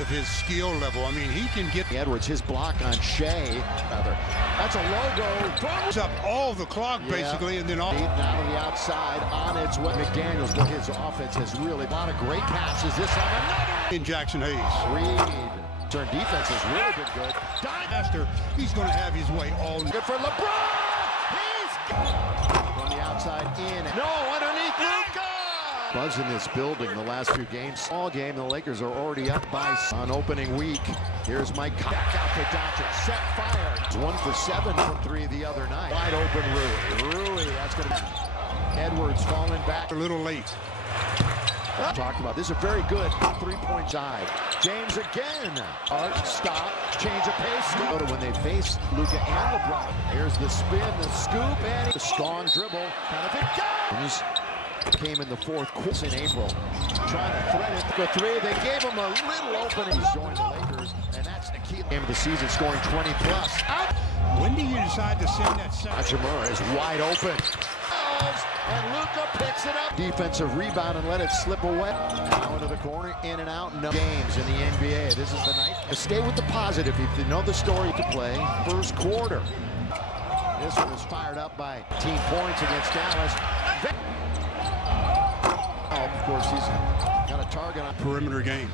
of his skill level. I mean, he can get Edwards, his block on Shea. That's a logo. throws up all the clock, basically, and then all. Now to the outside, on its way. McDaniels, but his offense has really a lot of great passes. This time, another. In Jackson Hayes. Reed. Turn defense has really been good. Master, he's going to have his way all. Good for LeBron. He's from the outside in. No, underneath Luka. Buzz in this building the last few games. All game, the Lakers are already up by on opening week. Here's Mike. Back out to Doncic. Set fire. 1 for 7 from 3 the other night. Wide open Rui. That's going to be Edwards falling back. A little late. Talked about this is a very good 3-point side. James again. Art, stop, change of pace. When they face Luka and LeBron. Here's the spin, the scoop, and the strong dribble. Kind of it goes. Came in the fourth quarter in April. Trying to thread it. The three. They gave him a little opening. He's joined the Lakers, and that's the key game of the season, scoring 20 plus. Out. When do you decide to send that second? Hachimura is wide open. And Luka picks it up. Defensive rebound and let it slip away. Now into the corner, in and out. No games in the NBA. This is the night. Stay with the positive if you know the story to play. First quarter. This one is fired up by team points against Dallas. Of course, he's got a target on Perimeter game.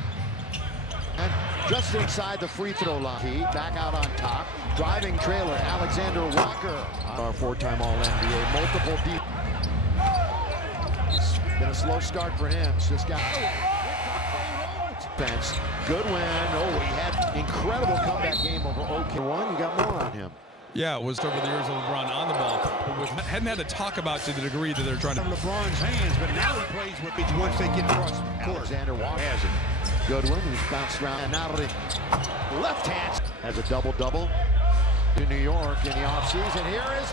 And just inside the free throw line. He back out on top. Driving trailer, Alexander Walker. Our 4-time All-NBA, multiple deep. Been a slow start for him. Just got defense. Good win. Oh, he had incredible comeback game over OK1. You got more on him. Yeah, it was over the years of LeBron on the ball, but hadn't had to talk about to the degree that they're trying to. LeBron's hands, but now he plays with it once they get across court. Alexander Walker has it. Goodwin, who's bounced around, and now the left hand has a double-double to New York in the offseason. Here is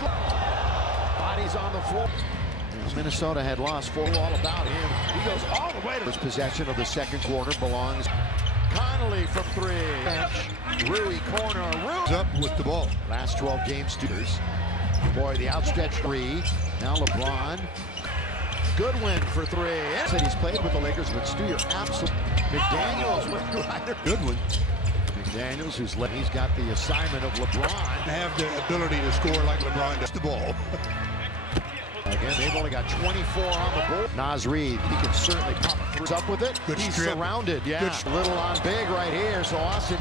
bodies on the floor. Minnesota had lost 4 all about him. He goes all the way to his possession of the second quarter belongs. Connolly from 3. Bench. Rui corner. Rui up with the ball. Last 12 game students. Boy, the outstretched 3. Now LeBron. Good win for 3. And said he's played with the Lakers, but Stu, you're absolutely. McDaniels with Ryder. Good one. McDaniels, he's got the assignment of LeBron. Have the ability to score like LeBron does the ball. Again, they've only got 24 on the board. Naz Reid, he can certainly pop through. Up with it. Good He's strip. surrounded. Yeah. Good. Little on big right here. So Austin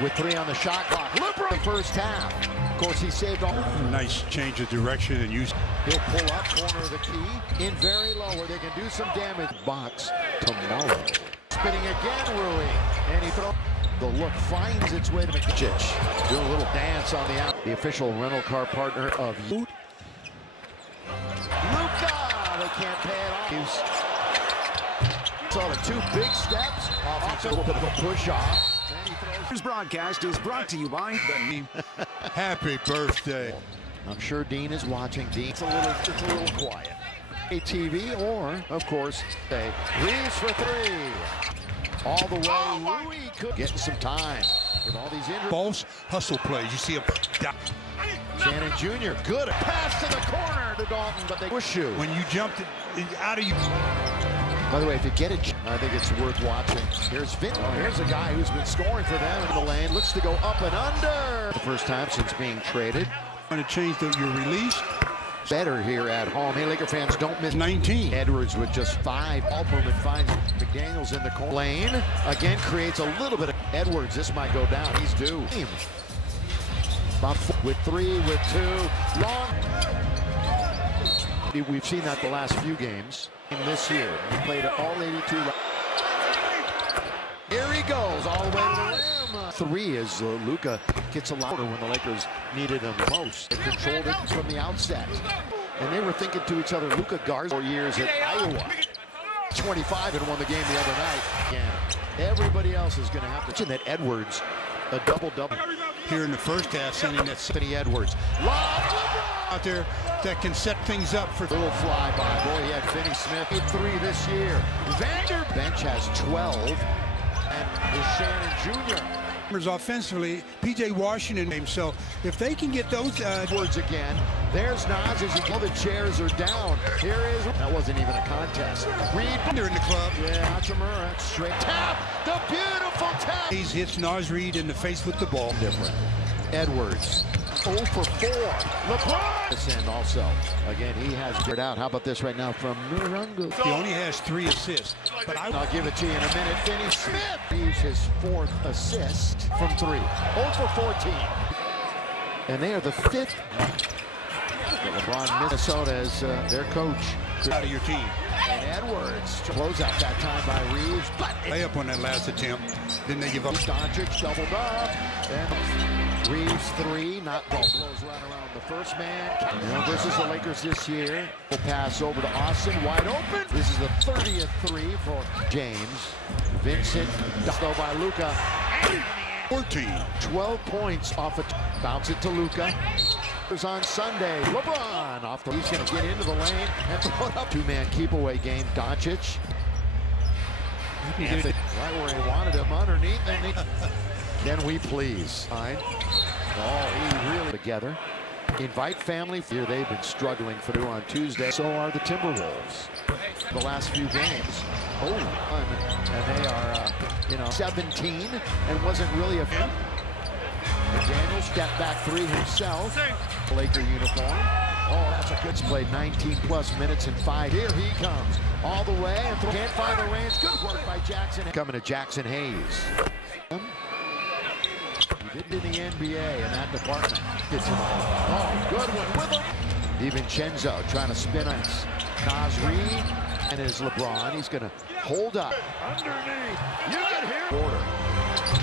with 3 on the shot clock. LeBron the first half. Of course, he saved all. Nice change of direction and use. He'll pull up corner of the key in very low where they can do some damage. Box tomorrow. Spinning again, Rui, and he throws. The look finds its way to McDaniels. Doing a little dance on the out. The official rental car partner of Ute. Luka, they can't pay it off. Saw the 2 big steps. Off a little bit of a push off. This broadcast is brought to you by Happy birthday. I'm sure Dean is watching. Dean, it's a little quiet. ATV or, of course, they Reeves for 3. All the way, Rui could getting some time with all these injuries. False hustle plays. You see him. Shannon Jr. Good pass to the corner to Dalton, but they push you. When you jumped out of you. By the way, if you get it, I think it's worth watching. Here's Vince. Oh, here's a guy who's been scoring for them in the lane. Looks to go up and under. The first time since being traded. Going to change your release. Better here at home. Hey, Laker fans, don't miss 19. Edwards with just 5. Allberman finds McDaniels in the corner. Lane again creates a little bit of Edwards. This might go down. He's due. About 4 with 3, with 2. Long. We've seen that the last few games in this year. He played all 82. Here he goes all the way to the rim. 3 as Luka gets a louder when the Lakers needed him most. They controlled it from the outset. And they were thinking to each other, Luka guards 4 years at Iowa. 25 and won the game the other night. Yeah. Everybody else is going to have to mention that Edwards, a double-double. Here in the first half, sending that Anthony Edwards. out there that can set things up for little flyby. Boy, he had Finney Smith 3 this year. Vander bench has 12. And is Shannon Jr. Offensively, P.J. Washington himself. If they can get those Edwards again. There's Nas as the chairs are down. Here is, that wasn't even a contest. Reed, They're in the club. yeah, Hachimura, straight tap, the beautiful tap. He hits Nas Reed in the face with the ball. Different. Edwards, 0 for 4. LeBron. And also, again, he has figured out. How about this right now from Mirungu? He only has 3 assists. But I'll give it to you in a minute. Finney Smith. He's his 4th assist from 3. 0 for 14. And they are the 5th. LeBron, Minnesota as their coach. out of your team. And Edwards, closeout that time by Reeves. But Layup on that last attempt. Then they give up. Doncic doubled up. And Reeves 3, not ball blows right around the first man. You know, this is the Lakers this year. Will pass over to Austin, wide open. This is the 30th 3 for James. Vincent, though by Luka. 14. 12 points off a bounce it to Luka. On Sunday, LeBron off the. He's going to get into the lane and throw it up. Two-man keep-away game. Doncic. Right where he wanted him, underneath. And can we please? Fine. Oh, he really together. Invite family. Here they've been struggling for on Tuesday. So are the Timberwolves. The last few games. Oh, fun. And they are, 17, and wasn't really a. Daniels step back 3 himself. Laker uniform. Oh, that's a good play. 19+ minutes and 5. Here he comes. All the way. And can't find the range. Good work by Jackson. Coming to Jackson Hayes. He did in the NBA in that department. Oh, good one with him. DiVincenzo trying to spin us. Nas Reed and his LeBron. He's going to hold up. Underneath. You can hear. Border.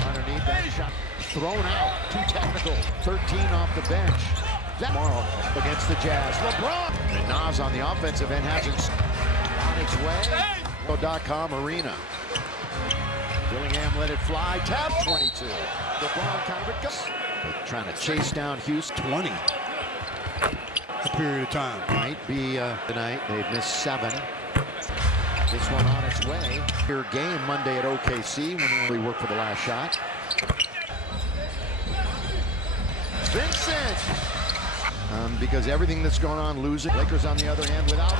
Underneath that shot. Thrown out. Too technical. 13 off the bench. Tomorrow against the Jazz. LeBron. And Nas on the offensive end has it on its way. .com arena. Dillingham let it fly. Tap 22. LeBron kind of trying to chase down Houston. 20. A period of time. Might be tonight. They've missed 7. This one on its way. Here game Monday at OKC when he only worked for the last shot. Vincent! Because everything that's going on, losing. Lakers on the other hand without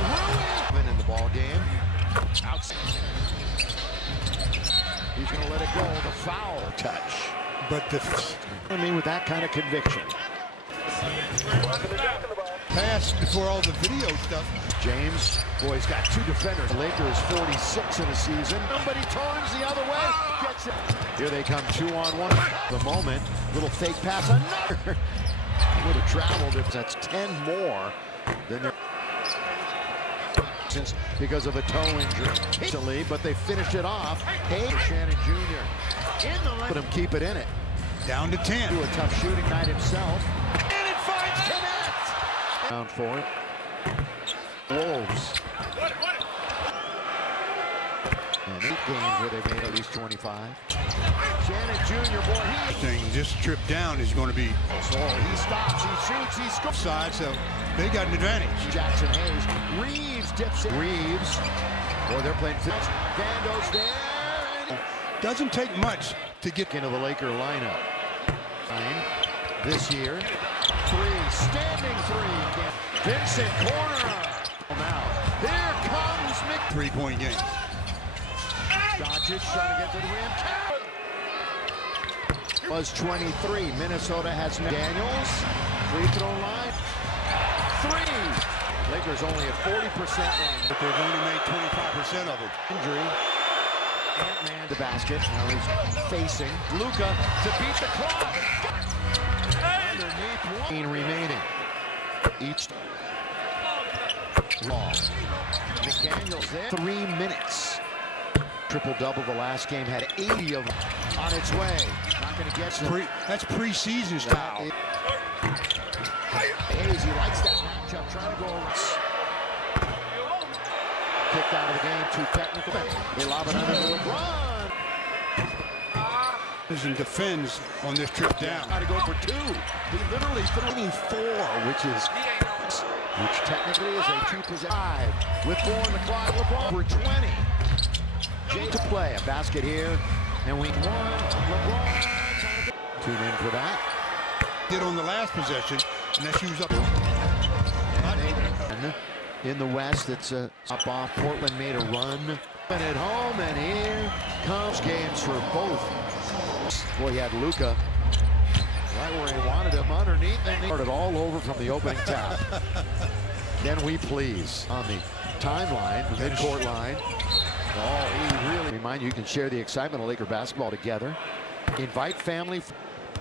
Rui in the ball game. Outside. He's going to let it go. The foul touch. But with that kind of conviction. pass before all the video stuff. James, boy, he's got 2 defenders. Lakers 46 in a season. Somebody turns the other way. Gets it. Here they come 2-on-1. The moment, little fake pass. Another. Would have traveled if that's 10 more than they're because of a toe injury. But they finished it off. Hey, Shannon Jr. in the let him keep it in it. Down to 10. Do a tough shooting night himself. And it finds connect. Down for it. Wolves. And 8 games where they've made at least 25. Shannon Jr., boy, This trip down is going to be. he stops, he shoots, he scores. Side, so they got an advantage. Jackson Hayes. Reeves dips it. Reeves. Boy, they're playing fits. Vando's there. Doesn't take much to get Into the Laker lineup. This year. 3. Standing 3. Vincent corner. Now, here comes Mick. 3-point game. Doncic trying to get to the rim. Was 23. Minnesota has Daniels. Free throw line. 3. Lakers only at 40% line. But they've only made 25% of it. Injury. Ant-Man the basket. Now he's facing Luka to beat the clock. Underneath 1 remaining. Each long. McDaniels there. 3 minutes. Triple-double the last game, had 80 of them on its way. Not going to get some. That's preseason style. Hayes, he likes that matchup, trying to go over. Kicked out of the game, too technical. They lob it under to LeBron. And defends on this trip down. Got to go for 2. He literally threw 4, which technically is a 2-possession. 5 with 4 in the clock. LeBron for 20. To play a basket here, and we won. LeBron. Tune in for that. Did on the last possession, and that's used up. one in the West. It's a up off. Portland made a run. And at home, and here comes games for both. Boy, he had Luka right where he wanted him underneath, and he started all over from the opening tap. Can we please on the timeline, the midcourt line? Oh, he really remind you can share the excitement of Laker basketball together. Invite family.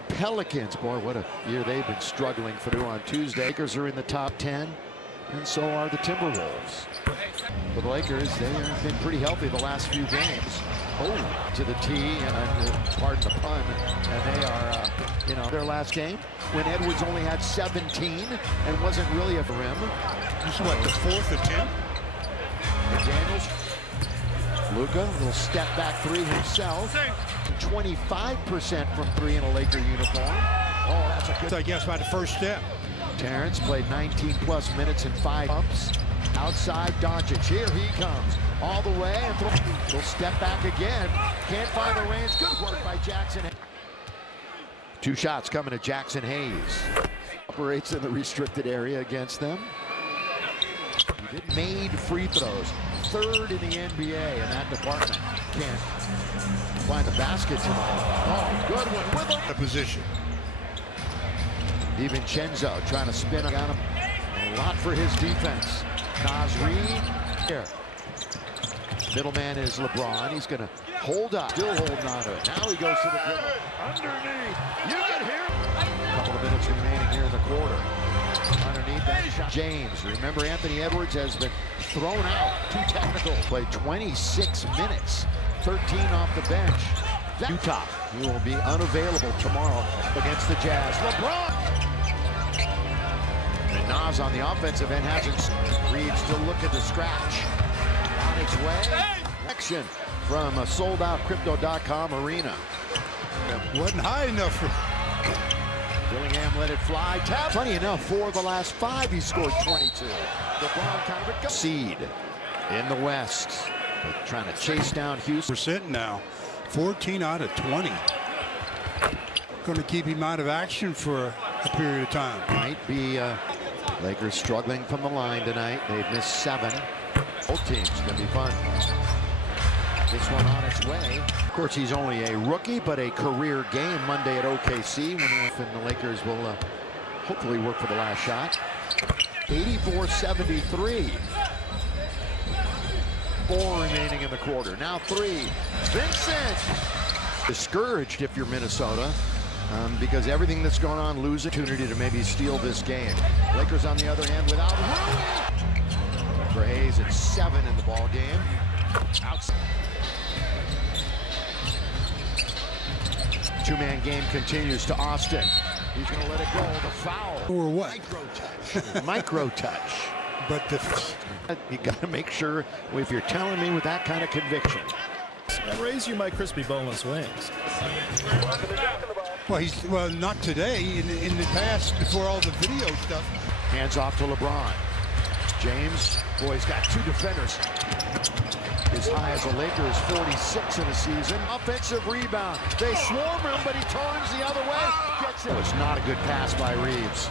Pelicans, boy, what a year they've been struggling through on Tuesday. Lakers are in the top 10, and so are the Timberwolves. For the Lakers, they have been pretty healthy the last few games. Oh, to the tee, and pardon the pun, and they are, their last game when Edwards only had 17 and wasn't really a rim. This is what, the 4th attempt? McDaniels, Luka, little step back three himself. 25% from three in a Laker uniform. Oh, that's a good. I guess by the first step. Terrence played 19 plus minutes and 5 ups. Outside Doncic, here he comes. All the way, and he'll step back again. Can't find the range. Good work by Jackson. 2 shots coming to Jackson Hayes. Operates in the restricted area against them. He did made free throws. 3rd in the NBA in that department. Can't find the basket tonight. Oh, good one with him. The position. DiVincenzo trying to spin on him. A lot for his defense. Naz Reid here. Middleman is LeBron. He's going to hold up. Still holding on to it. Now he goes to the dribble. Underneath. You can hear him. A couple of minutes remaining here in the quarter. Underneath that shot. James. Remember, Anthony Edwards has been thrown out. Too technical. Played 26 minutes. 13 off the bench. Utah. He will be unavailable tomorrow against the Jazz. LeBron. And Nas on the offensive end hasn't. Reed still looking to scratch. On its way. Action from a sold-out Crypto.com arena. Wasn't high enough for. Dillingham let it fly. Tap. Funny enough, 4 of the last 5 he scored 22. LeBron kind of a seed in the West. They're trying to chase down Houston. Percent now. 14 out of 20. Going to keep him out of action for a period of time. Might be Lakers struggling from the line tonight. They've missed 7. Both teams going to be fun. This one on its way. Of course, he's only a rookie, but a career game Monday at OKC. And the Lakers will hopefully work for the last shot. 84-73. 4 remaining in the quarter. Now 3. Vincent! Discouraged if you're Minnesota because everything that's going on, lose opportunity to maybe steal this game. Lakers on the other hand without Rui. For Hayes, it's 7 in the ball game. Outside. 2-man game continues to Austin. He's going to let it go. The foul. Or what? Micro touch. Micro touch. But You got to make sure, if you're telling me with that kind of conviction. I raise you my crispy boneless wings. well, not today. In the past, before all the video stuff. Hands off to LeBron. James, boy, he's got 2 defenders. As high as a Laker is 46 in a season. Offensive rebound. They swarm him, but he turns the other way. Gets it. It's not a good pass by Reeves.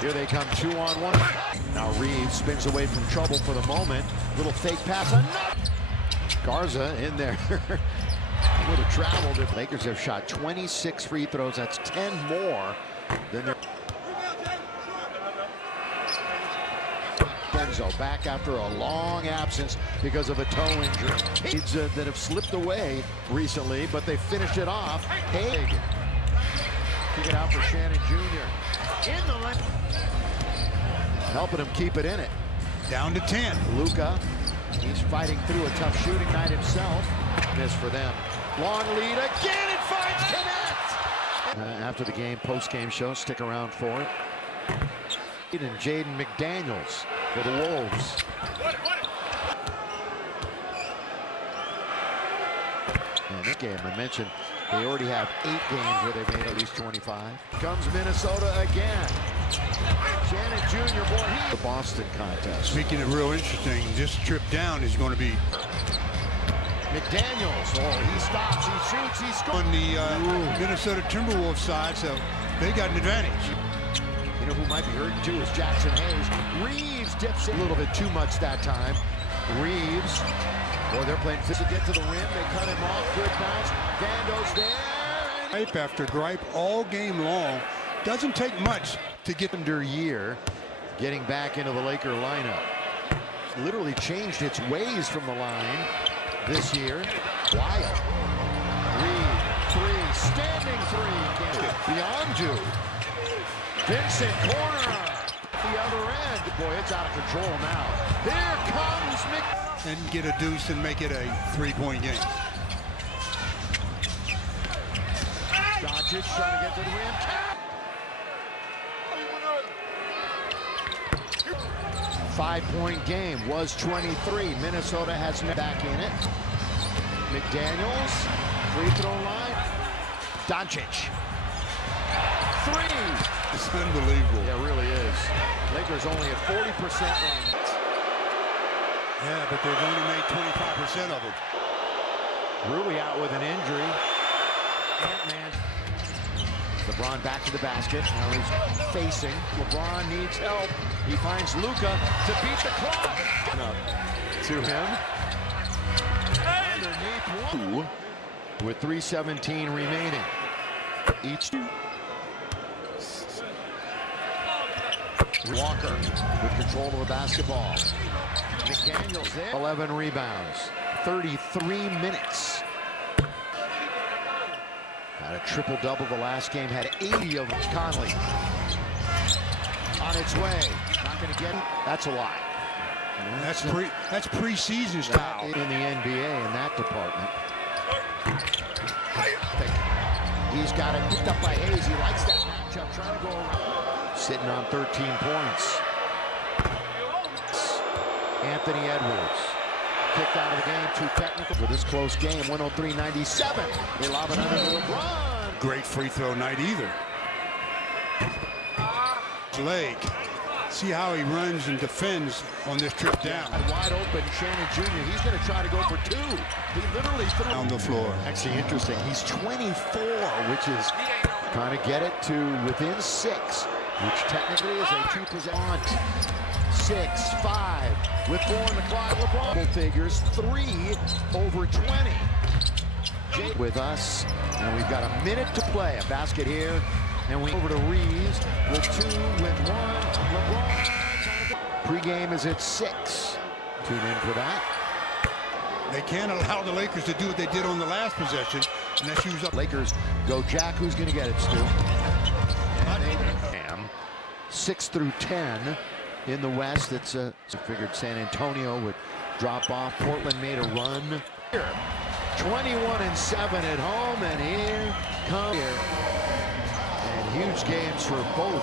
Here they come 2-on-1. Now Reeves spins away from trouble for the moment. Little fake pass. Garza in there. Would have traveled if Lakers have shot 26 free throws. That's 10 more than their. Enzo back after a long absence because of a toe injury. Needs that have slipped away recently, but they finished it off. Haig. Kick it out for Shannon Jr. In the line. Helping him keep it in it. Down to 10. Luka. He's fighting through a tough shooting night himself. Miss for them. Long lead again. It finds connect. After the game, post-game show. Stick around for it. And Jaden McDaniels for the Wolves. And this game, I mentioned, they already have 8 games where they've made at least 25. Comes Minnesota again. Shannon Jr., boy, the Boston contest. Speaking of real interesting, this trip down is going to be McDaniels. Oh, he stops, he shoots, he scores. on the Minnesota Timberwolves side, so they got an advantage. You know who might be hurting too is Jackson Hayes. Reeves dips in a little bit too much that time. Reeves, boy, they're playing to get to the rim. They cut him off. Good bounce. Vando's there. Gripe after gripe all game long. Doesn't take much to get Under year, getting back into the Laker lineup. Literally changed its ways from the line this year. Wild. Reed, three, standing three. Beyond you. Vincent, corner. The other end. Boy, it's out of control now. Here comes Mc... and get a deuce and make it a 3-point game. Doncic trying to get to the rim. 5-point game was 23. Minnesota has back in it. McDaniels, free throw line. Doncic. Three. It's unbelievable. Yeah, it really is. Lakers only at 40% right now. Yeah, but they've only made 25% of it. Rui out with an injury. Ant-Man. LeBron back to the basket. Now he's facing. LeBron needs help. He finds Luka to beat the clock. Up to him. Underneath one. With 3:17 remaining. Each. Walker with control of the basketball. McDaniels there. 11 rebounds. 33 minutes. Had a triple-double the last game. Had 80 of them. Conley. On its way. Not going to get it. That's a lot. That's preseason style. In the NBA in that department. He's got it picked up by Hayes. He likes that matchup. Trying to go around. Sitting on 13 points. Anthony Edwards. Kicked out of the game. Too technical for this close game. 103-97. They lob it under to LeBron. Great free throw night either. Leg. See how he runs and defends on this trip down. Wide open, Shannon Jr. He's going to try to go for two. He literally threw On the floor. Actually interesting. He's 24, which is trying to get it to within 6, which technically is a 2% 6, 5 with 4 on the clock. LeBron figures 3 over 20. With us, and we've got a minute to play. A basket here. And we over to Reeves with 2, with 1. LeBron. Pre-game is at 6. Tune in for that. They can't allow the Lakers to do what they did on the last possession, and that's use up. Lakers go Jack. Who's going to get it, Stu? 6 through 10 in the West. It's figured San Antonio would drop off. Portland made a run. 21-7 at home, and here comes. Huge games for both